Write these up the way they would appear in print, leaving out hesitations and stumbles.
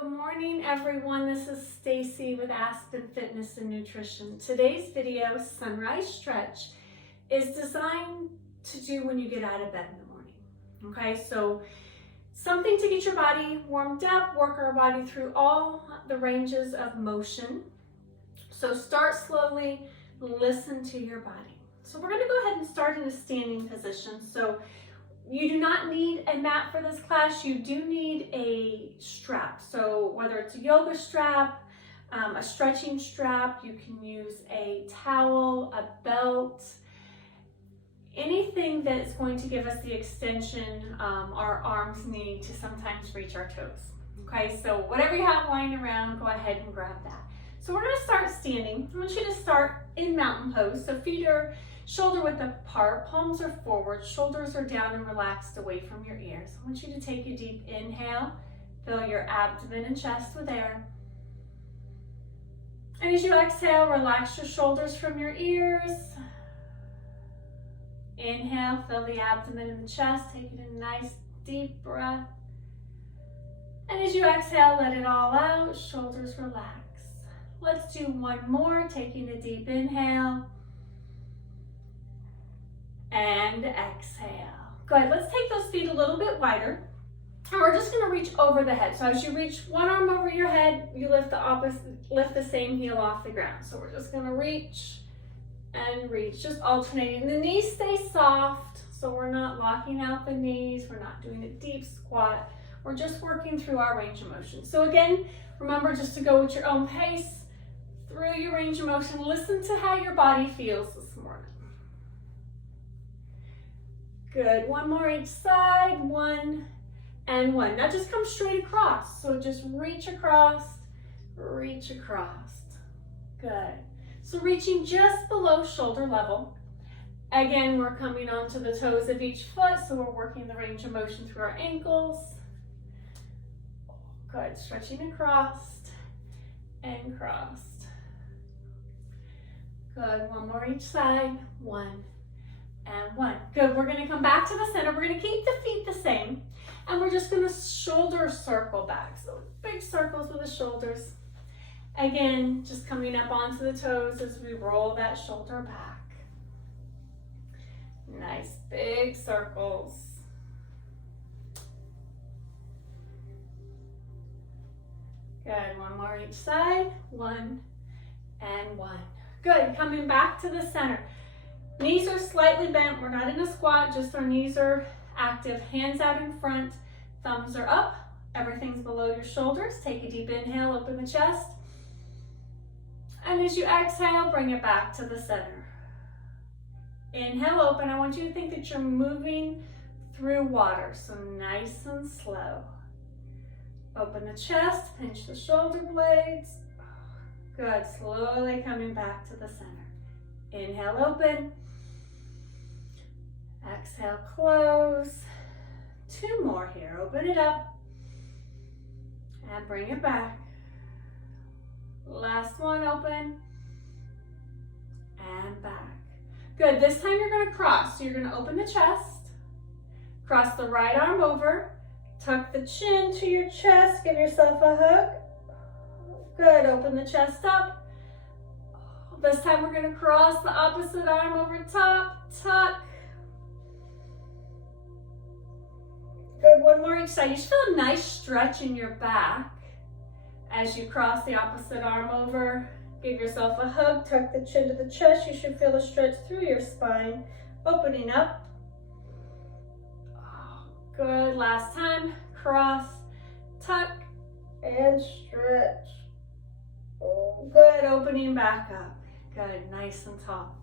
Good morning, everyone. This is Stacie with Aspen Fitness and Nutrition. Today's video, Sunrise Stretch, is designed to do when you get out of bed in the morning. Okay, so something to get your body warmed up, work our body through all the ranges of motion. So start slowly, listen to your body. So we're going to go ahead and start in a standing position. So you do not need a mat for this class. You do need a strap. So whether it's a yoga strap, a stretching strap, you can use a towel, a belt, anything that's going to give us the extension our arms need to sometimes reach our toes. Okay, so whatever you have lying around, go ahead and grab that. So we're going to start standing. I want you to start in mountain pose. So feet are shoulder width apart, palms are forward, shoulders are down and relaxed away from your ears. I want you to take a deep inhale, fill your abdomen and chest with air. And as you exhale, relax your shoulders from your ears. Inhale, fill the abdomen and the chest, taking a nice deep breath. And as you exhale, let it all out, shoulders relax. Let's do one more, taking a deep inhale. And exhale. Good. Let's take those feet a little bit wider. And we're just going to reach over the head. So as you reach one arm over your head, you lift the same heel off the ground. So we're just going to reach and reach, just alternating. The knees stay soft, so we're not locking out the knees. We're not doing a deep squat. We're just working through our range of motion. So again, remember just to go at your own pace through your range of motion. Listen to how your body feels this morning. Good, one more each side, one and one. Now just come straight across. So just reach across, reach across. Good. So reaching just below shoulder level. Again, we're coming onto the toes of each foot, so we're working the range of motion through our ankles. Good, stretching across and crossed. Good, one more each side, one and one. Good, we're gonna come back to the center. We're gonna keep the feet the same, and we're just gonna shoulder circle back. So big circles with the shoulders. Again, just coming up onto the toes as we roll that shoulder back. Nice big circles. Good, one more each side, one and one. Good, coming back to the center. Knees are slightly bent. We're not in a squat, just our knees are active. Hands out in front, thumbs are up. Everything's below your shoulders. Take a deep inhale, open the chest. And as you exhale, bring it back to the center. Inhale, open. I want you to think that you're moving through water, so nice and slow. Open the chest, pinch the shoulder blades. Good, slowly coming back to the center. Inhale, open. Exhale, close. Two more here. Open it up and bring it back. Last one, open and back. Good. This time you're going to cross. So you're going to open the chest, cross the right arm over, tuck the chin to your chest, give yourself a hug. Good. Open the chest up. This time we're going to cross the opposite arm over top, tuck. Good, one more each side. You should feel a nice stretch in your back as you cross the opposite arm over. Give yourself a hug, tuck the chin to the chest. You should feel a stretch through your spine, opening up. Good, last time. Cross, tuck, and stretch. Good, opening back up. Good, nice and tall.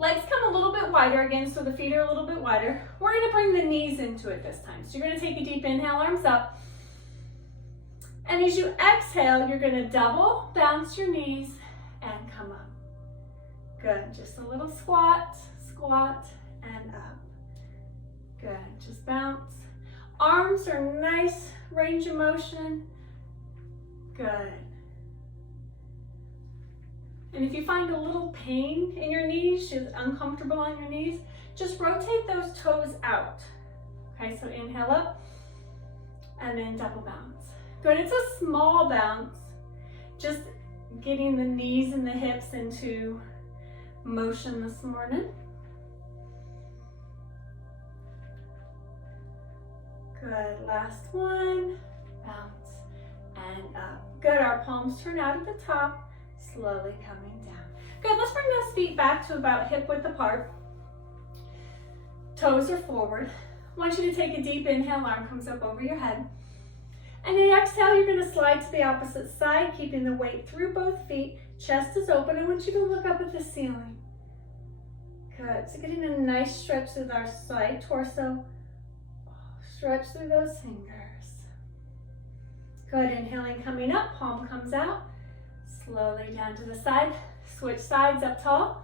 Legs come a little bit wider again, so the feet are a little bit wider. We're gonna bring the knees into it this time. So you're gonna take a deep inhale, arms up. And as you exhale, you're gonna double bounce your knees and come up. Good, just a little squat, squat, and up. Good, just bounce. Arms are nice range of motion. Good. And if you find a little pain in your knees, just uncomfortable on your knees, just rotate those toes out. Okay, so inhale up and then double bounce. Good, it's a small bounce. Just getting the knees and the hips into motion this morning. Good, last one. Bounce and up. Good, our palms turn out at the top, slowly coming down. Good, let's bring those feet back to about hip width apart. Toes are forward. I want you to take a deep inhale, arm comes up over your head. And then exhale, you're going to slide to the opposite side, keeping the weight through both feet. Chest is open. I want you to look up at the ceiling. Good. So getting a nice stretch through our side torso. Stretch through those fingers. Good. Inhaling, coming up. Palm comes out. Slowly down to the side. Switch sides, up tall.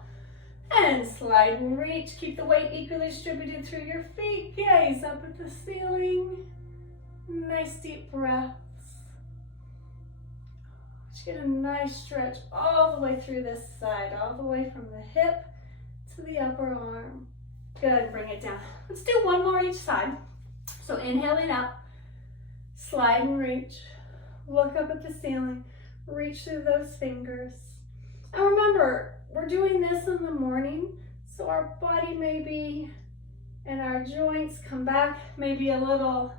And slide and reach. Keep the weight equally distributed through your feet. Gaze up at the ceiling. Nice deep breaths. Just get a nice stretch all the way through this side, all the way from the hip to the upper arm. Good, bring it down. Let's do one more each side. So inhaling up, slide and reach. Look up at the ceiling, reach through those fingers. And remember, we're doing this in the morning, so our body may be, and our joints come back maybe a little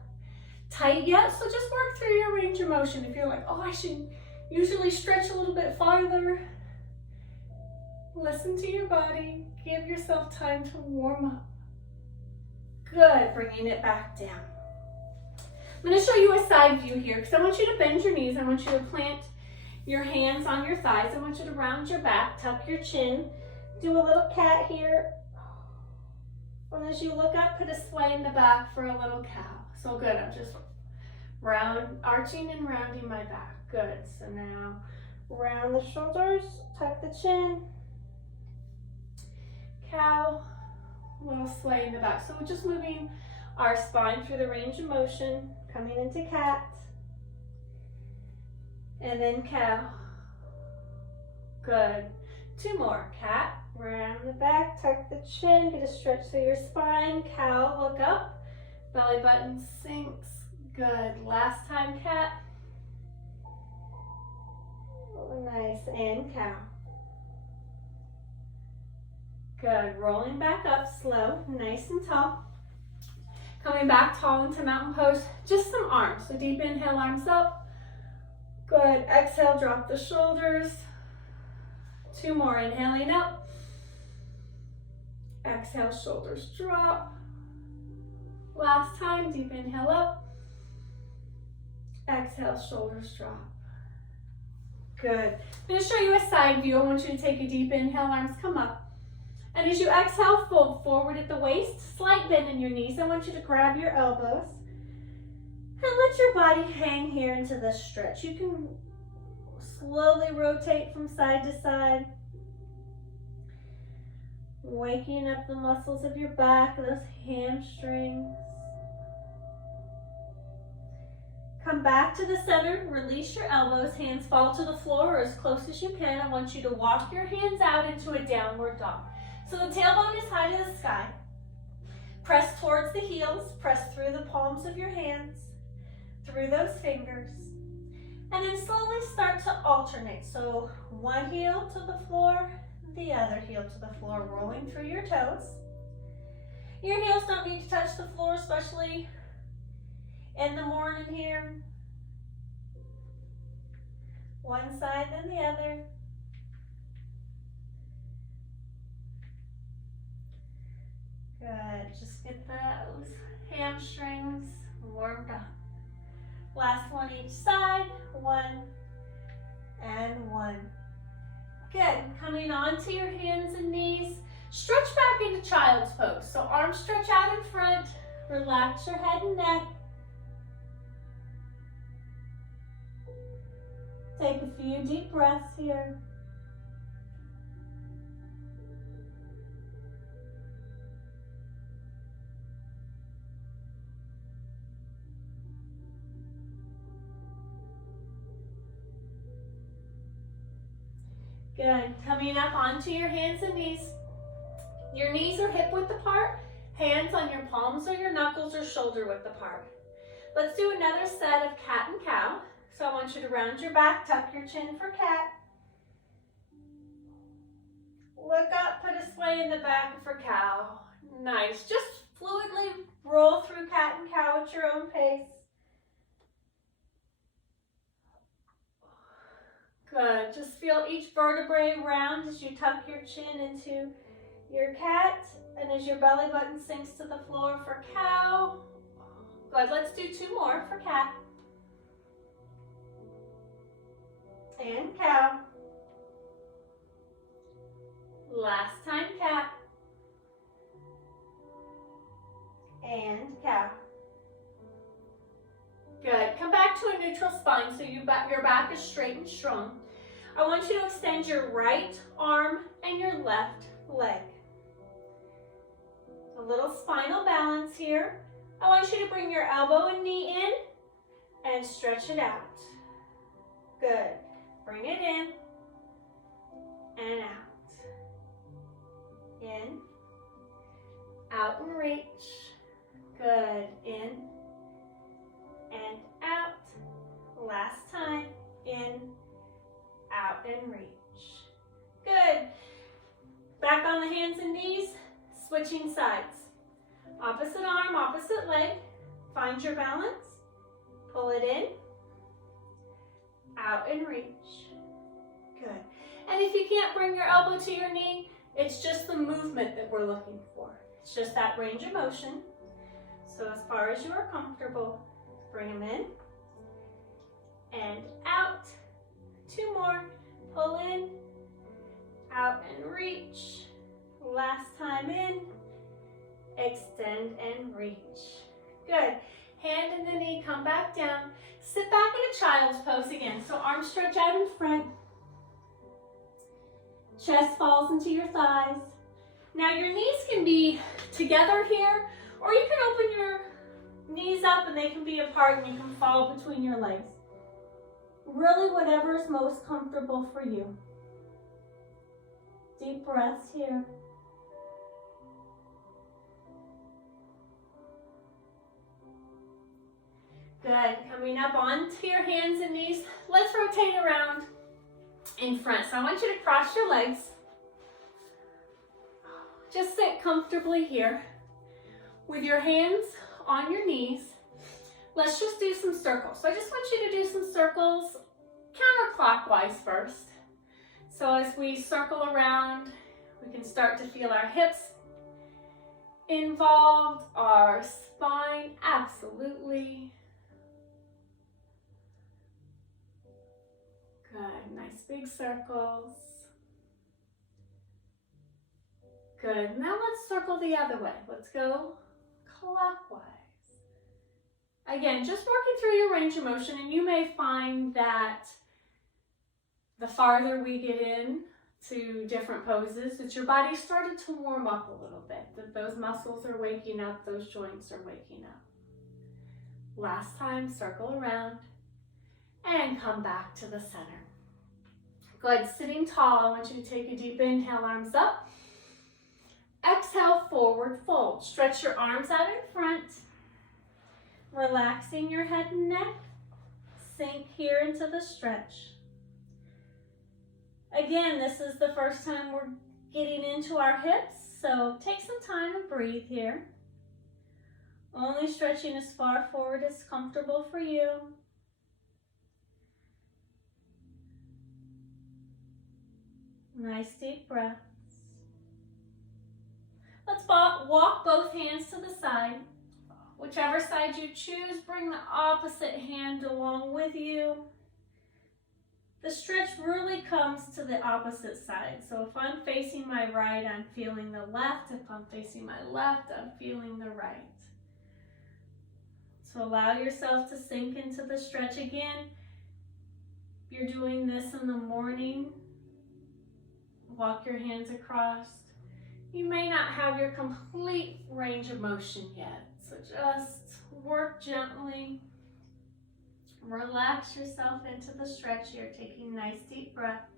tight yet, so just work through your range of motion. If you're like, oh, I should usually stretch a little bit farther, listen to your body, give yourself time to warm up. Good, bringing it back down. I'm going to show you a side view here because I want you to bend your knees. I want you to plant your hands on your thighs. I want you to round your back, tuck your chin, do a little cat here. And as you look up, put a sway in the back for a little cow. So good, I'm just arching and rounding my back. Good, so now round the shoulders, tuck the chin, cow, little sway in the back. So we're just moving our spine through the range of motion, coming into cat, and then cow. Good, two more, cat, round the back, tuck the chin, get a stretch through your spine, cow, look up. Belly button sinks. Good. Last time, cat. Oh, nice. And cow. Good. Rolling back up slow, nice and tall. Coming back tall into mountain pose. Just some arms. So deep inhale, arms up. Good. Exhale, drop the shoulders. Two more. Inhaling up. Exhale, shoulders drop. Last time, deep inhale up. Exhale, shoulders drop. Good. I'm going to show you a side view. I want you to take a deep inhale, arms come up. And as you exhale, fold forward at the waist, slight bend in your knees. I want you to grab your elbows and let your body hang here into this stretch. You can slowly rotate from side to side, waking up the muscles of your back, those hamstrings. Come back to the center, release your elbows, hands fall to the floor or as close as you can. I want you to walk your hands out into a downward dog. So the tailbone is high to the sky. Press towards the heels, press through the palms of your hands, through those fingers. And then slowly start to alternate. So one heel to the floor, the other heel to the floor, rolling through your toes. Your heels don't need to touch the floor, especially in the morning here. One side, then the other. Good, just get those hamstrings warmed up. Last one each side, one and one. Good, coming onto your hands and knees. Stretch back into child's pose. So arms stretch out in front, relax your head and neck. Take a few deep breaths here. Good. Coming up onto your hands and knees. Your knees are hip width apart. Hands on your palms or your knuckles or shoulder width apart. Let's do another set of cat and cow. So I want you to round your back, tuck your chin for cat. Look up, put a sway in the back for cow. Nice. Just fluidly roll through cat and cow at your own pace. Good. Just feel each vertebrae round as you tuck your chin into your cat and as your belly button sinks to the floor for cow. Good. Let's do 2 more for cat. And cow. Last time cat. And cow. Good. Come back to a neutral spine so your back is straight and strong. I want you to extend your right arm and your left leg. A little spinal balance here. I want you to bring your elbow and knee in and stretch it out. Good. Bring it in and out. In, out and reach. Good. In and out. Last time. In, out and reach. Good. Back on the hands and knees, switching sides. Opposite arm, opposite leg. Find your balance. Pull it in, out and reach. Good. And if you can't bring your elbow to your knee, it's just the movement that we're looking for. It's just that range of motion. So as far as you are comfortable, bring them in and out. 2 more. Pull in, out and reach. Last time in, extend and reach. Good. Hand and the knee, come back down. Sit back in a child's pose again. So arms stretch out in front. Chest falls into your thighs. Now your knees can be together here, or you can open your knees up and they can be apart and you can fall between your legs. Really whatever is most comfortable for you. Deep breaths here. Good. Coming up onto your hands and knees. Let's rotate around in front. So I want you to cross your legs. Just sit comfortably here with your hands on your knees. Let's just do some circles. So I just want you to do some circles counterclockwise first. So as we circle around, we can start to feel our hips involved, our spine, absolutely. Good, nice big circles. Good, now let's circle the other way. Let's go clockwise. Again, just working through your range of motion, and you may find that the farther we get in to different poses, that your body started to warm up a little bit, that those muscles are waking up, those joints are waking up. Last time, circle around and come back to the center. Good, sitting tall, I want you to take a deep inhale, arms up. Exhale, forward fold. Stretch your arms out in front. Relaxing your head and neck. Sink here into the stretch. Again, this is the first time we're getting into our hips, so take some time and breathe here. Only stretching as far forward as comfortable for you. Nice deep breaths. Let's walk both hands to the side. Whichever side you choose, bring the opposite hand along with you. The stretch really comes to the opposite side. So if I'm facing my right, I'm feeling the left. If I'm facing my left, I'm feeling the right. So allow yourself to sink into the stretch again. If you're doing this in the morning, walk your hands across. You may not have your complete range of motion yet. So just work gently. Relax yourself into the stretch here, taking nice deep breaths.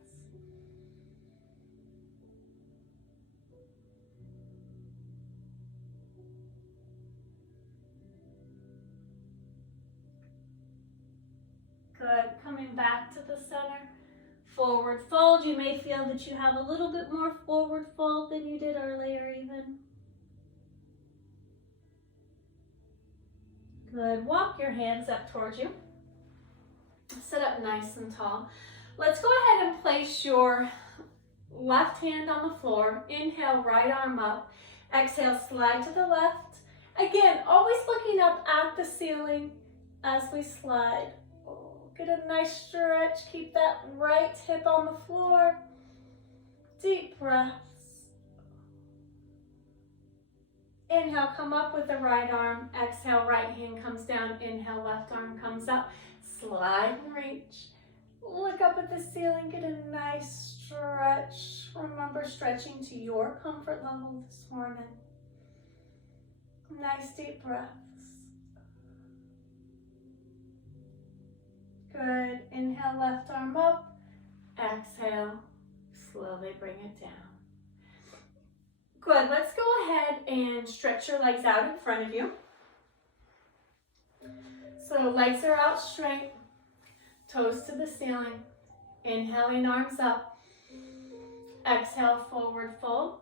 Good. Coming back to the center. Forward fold. You may feel that you have a little bit more forward fold than you did earlier even. Good. Walk your hands up towards you. Sit up nice and tall. Let's go ahead and place your left hand on the floor. Inhale, right arm up. Exhale, slide to the left. Again, always looking up at the ceiling as we slide. Get a nice stretch. Keep that right hip on the floor. Deep breaths. Inhale, come up with the right arm. Exhale, right hand comes down. Inhale, left arm comes up. Slide and reach. Look up at the ceiling. Get a nice stretch. Remember, stretching to your comfort level this morning. Nice deep breaths. Good. Inhale, left arm up. Exhale, slowly bring it down. Good. Let's go ahead and stretch your legs out in front of you. So legs are out straight, toes to the ceiling. Inhaling, arms up. Exhale, forward fold.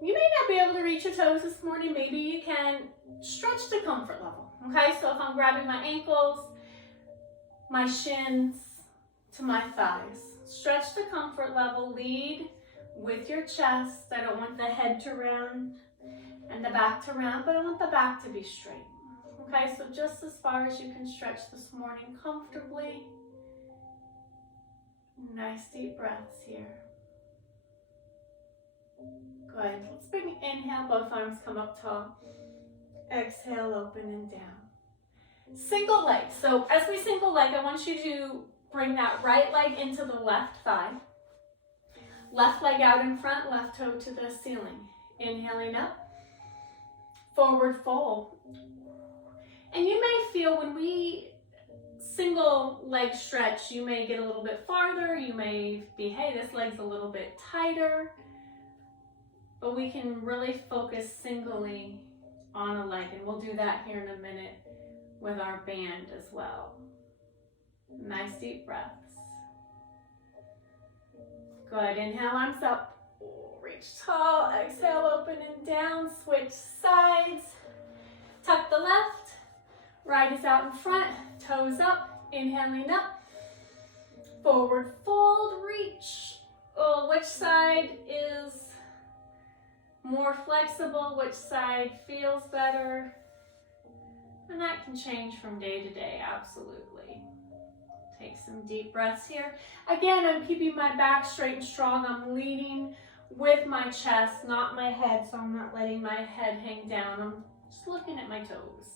You may not be able to reach your toes this morning. Maybe you can stretch to comfort level. Okay, so if I'm grabbing my ankles, my shins to my thighs. Stretch to comfort level. Lead with your chest. I don't want the head to round and the back to round, but I want the back to be straight. Okay, so just as far as you can stretch this morning comfortably. Nice deep breaths here. Good. Let's bring inhale, both arms come up tall. Exhale, open and down. Single leg. So as we single leg, I want you to bring that right leg into the left thigh. Left leg out in front, left toe to the ceiling. Inhaling up. Forward fold. And you may feel when we single leg stretch, you may get a little bit farther. You may be, hey, this leg's a little bit tighter. But we can really focus singly on a leg. And we'll do that here in a minute with our band as well. Nice deep breaths. Good. Inhale, arms up. Reach tall. Exhale, open and down. Switch sides. Tuck the left. Right is out in front. Toes up. Inhaling up. Forward fold. Reach. Oh, which side is more flexible? Which side feels better? And that can change from day to day, absolutely. Take some deep breaths here. Again, I'm keeping my back straight and strong. I'm leading with my chest, not my head, so I'm not letting my head hang down. I'm just looking at my toes.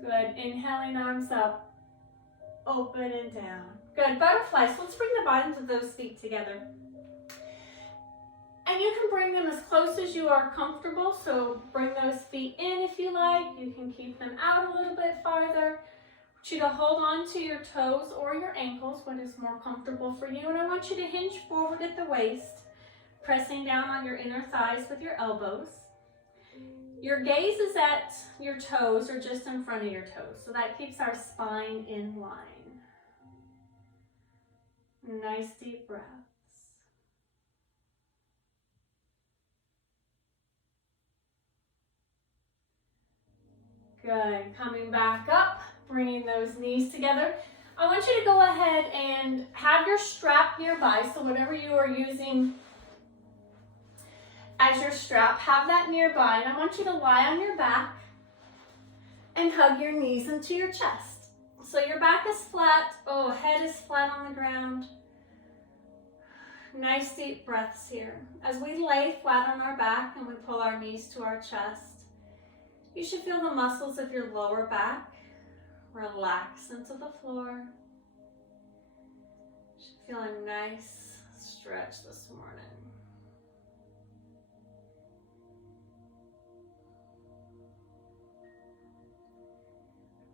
Good. Inhaling, arms up. Open and down. Good. Butterflies. Let's bring the bottoms of those feet together. And you can bring them as close as you are comfortable. So bring those feet in if you like. You can keep them out a little bit farther. I want you to hold on to your toes or your ankles, what is more comfortable for you. And I want you to hinge forward at the waist, pressing down on your inner thighs with your elbows. Your gaze is at your toes or just in front of your toes. So that keeps our spine in line. Nice deep breaths. Good. Coming back up, bringing those knees together. I want you to go ahead and have your strap nearby. So whatever you are using as your strap, have that nearby. And I want you to lie on your back and hug your knees into your chest. So your back is flat. Oh, head is flat on the ground. Nice deep breaths here. As we lay flat on our back and we pull our knees to our chest, you should feel the muscles of your lower back relax into the floor. You should feel a nice stretch this morning.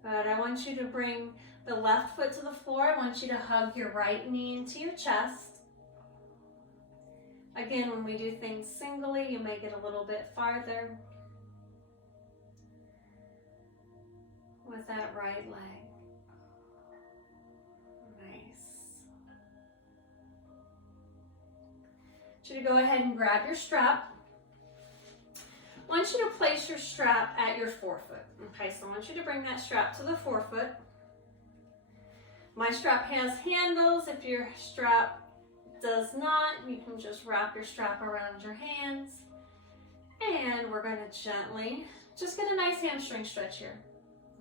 Good. I want you to bring the left foot to the floor. I want you to hug your right knee into your chest. Again, when we do things singly, you may get a little bit farther. with that right leg. Nice. I want you to go ahead and grab your strap. I want you to place your strap at your forefoot. Okay, so I want you to bring that strap to the forefoot. My strap has handles. If your strap does not, you can just wrap your strap around your hands. And we're going to gently just get a nice hamstring stretch here.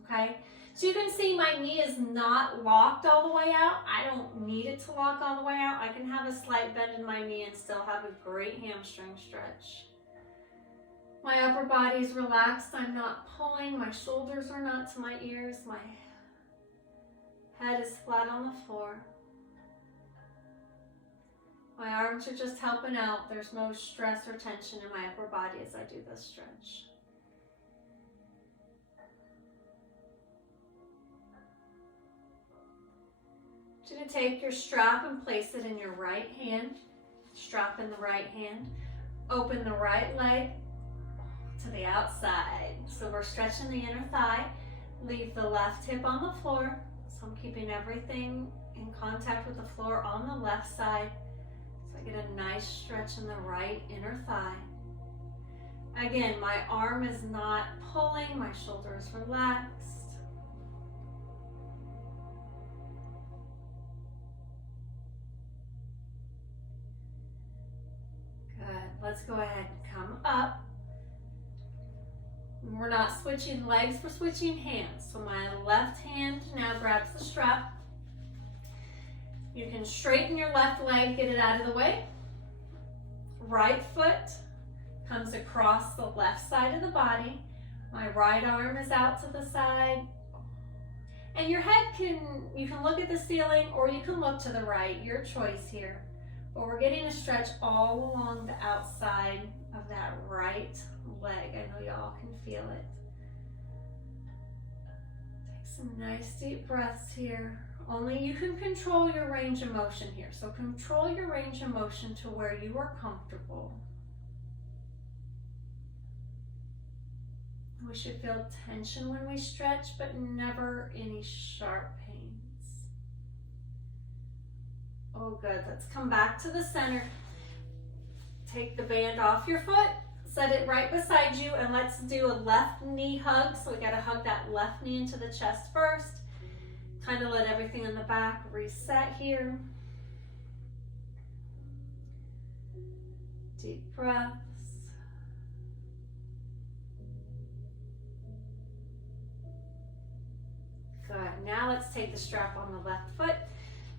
Okay, so you can see my knee is not locked all the way out. I don't need it to lock all the way out. I can have a slight bend in my knee and still have a great hamstring stretch. My upper body is relaxed. I'm not pulling. My shoulders are not to my ears. My head is flat on the floor. My arms are just helping out. There's no stress or tension in my upper body as I do this stretch. I want you to take your strap and place it in your right hand. Strap in the right hand. Open the right leg to the outside. So we're stretching the inner thigh. Leave the left hip on the floor. So I'm keeping everything in contact with the floor on the left side. So I get a nice stretch in the right inner thigh. Again, my arm is not pulling, my shoulder is relaxed. Good. Let's go ahead and come up. We're not switching legs, we're switching hands. So my left hand now grabs the strap. You can straighten your left leg, get it out of the way. Right foot comes across the left side of the body. My right arm is out to the side. And your head you can look at the ceiling or you can look to the right, your choice here. But we're getting a stretch all along the outside of that right leg. I know y'all can feel it. Take some nice deep breaths here. Only you can control your range of motion here. So control your range of motion to where you are comfortable. We should feel tension when we stretch, but never any sharp pains. Oh, good. Let's come back to the center. Take the band off your foot, set it right beside you, and let's do a left knee hug. So we got to hug that left knee into the chest first. Kind of let everything in the back reset here. Deep breaths. Good. Now let's take the strap on the left foot,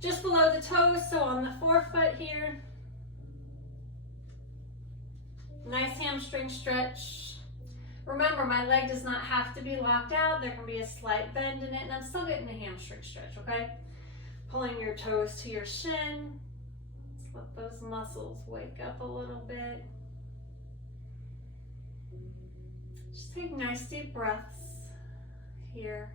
just below the toes, so on the forefoot here. Nice hamstring stretch. Remember, my leg does not have to be locked out. There can be a slight bend in it, and I'm still getting a hamstring stretch, okay? Pulling your toes to your shin. Let's let those muscles wake up a little bit. Just take nice deep breaths here.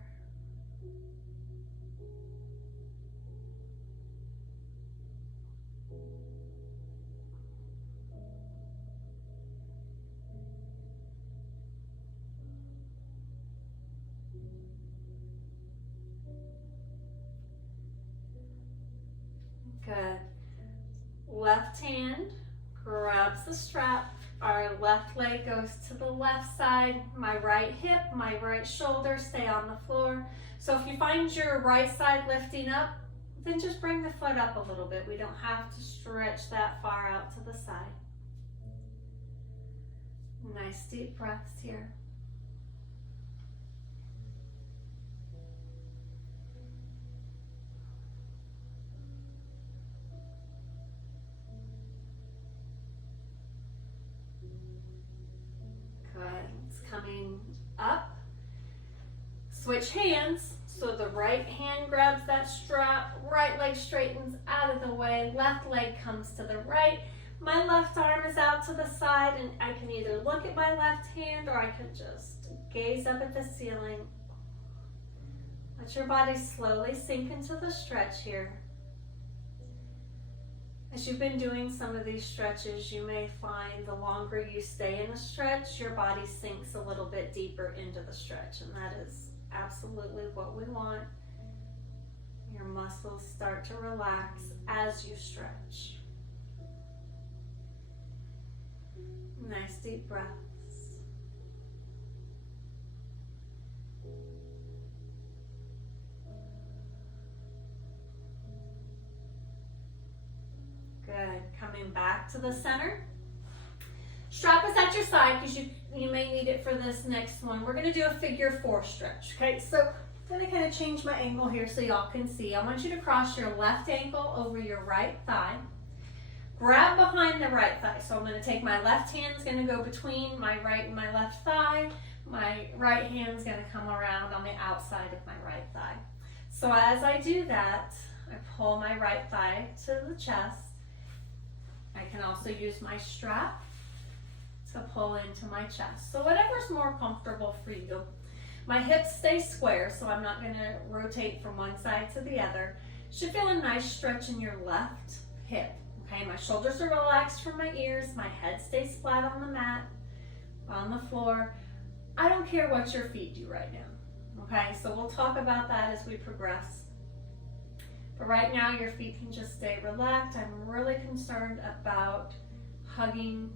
Good. Left hand grabs the strap. Our left leg goes to the left side. My right hip, my right shoulder stay on the floor. So if you find your right side lifting up, then just bring the foot up a little bit. We don't have to stretch that far out to the side. Nice deep breaths here. Coming up, switch hands. So the right hand grabs that strap, right leg straightens out of the way, left leg comes to the right. My left arm is out to the side, and I can either look at my left hand or I can just gaze up at the ceiling. Let your body slowly sink into the stretch here. As you've been doing some of these stretches, you may find the longer you stay in a stretch, your body sinks a little bit deeper into the stretch, and that is absolutely what we want. Your muscles start to relax as you stretch. Nice deep breaths. Good. Coming back to the center. Strap is at your side because you may need it for this next one. We're going to do a figure 4 stretch. Okay, so I'm going to kind of change my angle here so y'all can see. I want you to cross your left ankle over your right thigh. Grab behind the right thigh. So I'm going to take my left hand, is going to go between my right and my left thigh. My right hand is going to come around on the outside of my right thigh. So as I do that, I pull my right thigh to the chest. I can also use my strap to pull into my chest. So whatever's more comfortable for you. My hips stay square, so I'm not going to rotate from one side to the other. Should feel a nice stretch in your left hip. Okay, my shoulders are relaxed from my ears. My head stays flat on the mat, on the floor. I don't care what your feet do right now. Okay, so we'll talk about that as we progress. But right now, your feet can just stay relaxed. I'm really concerned about hugging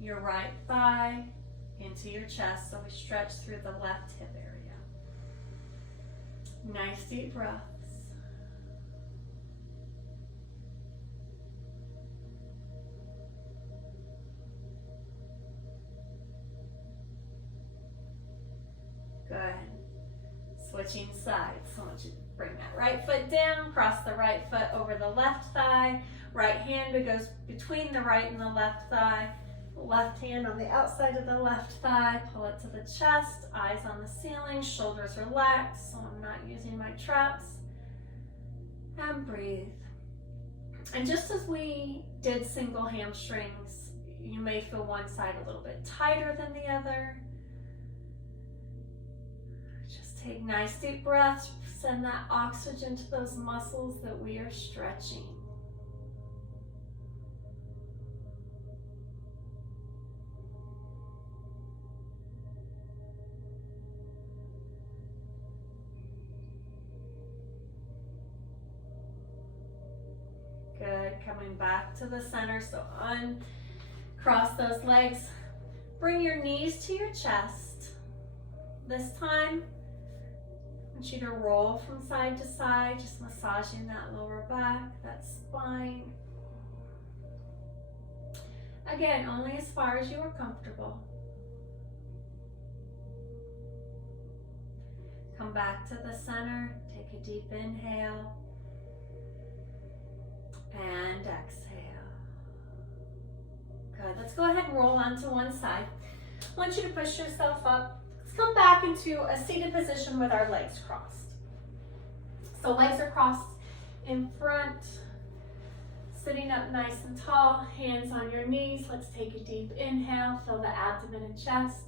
your right thigh into your chest, so we stretch through the left hip area. Nice deep breaths. Good. Switching sides. So I want you to bring that right foot down, cross the right foot over the left thigh. Right hand goes between the right and the left thigh. Left hand on the outside of the left thigh. Pull it to the chest. Eyes on the ceiling. Shoulders relaxed, so I'm not using my traps. And breathe. And just as we did single hamstrings, you may feel one side a little bit tighter than the other. Just take nice deep breaths. Send that oxygen to those muscles that we are stretching. Good. Coming back to the center. So uncross those legs. Bring your knees to your chest. This time, I want you to roll from side to side, just massaging that lower back, that spine. Again, only as far as you are comfortable. Come back to the center. Take a deep inhale. And exhale. Good. Let's go ahead and roll onto one side. I want you to push yourself up. Let's come back into a seated position with our legs crossed. So legs are crossed in front, sitting up nice and tall, hands on your knees. Let's take a deep inhale, fill the abdomen and chest.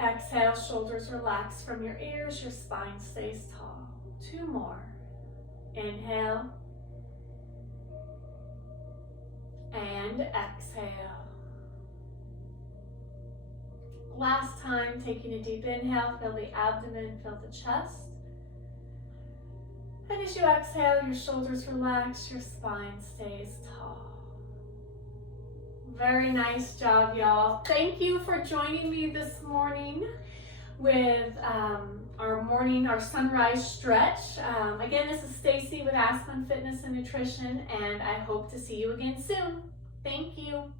Exhale, shoulders relax from your ears, your spine stays tall. 2 more. Inhale. And exhale. Last time, taking a deep inhale, fill the abdomen, fill the chest. And as you exhale, your shoulders relax, your spine stays tall. Very nice job, y'all. Thank you for joining me this morning with our sunrise stretch. Again, this is Stacie with Aspen Fitness and Nutrition, and I hope to see you again soon. Thank you.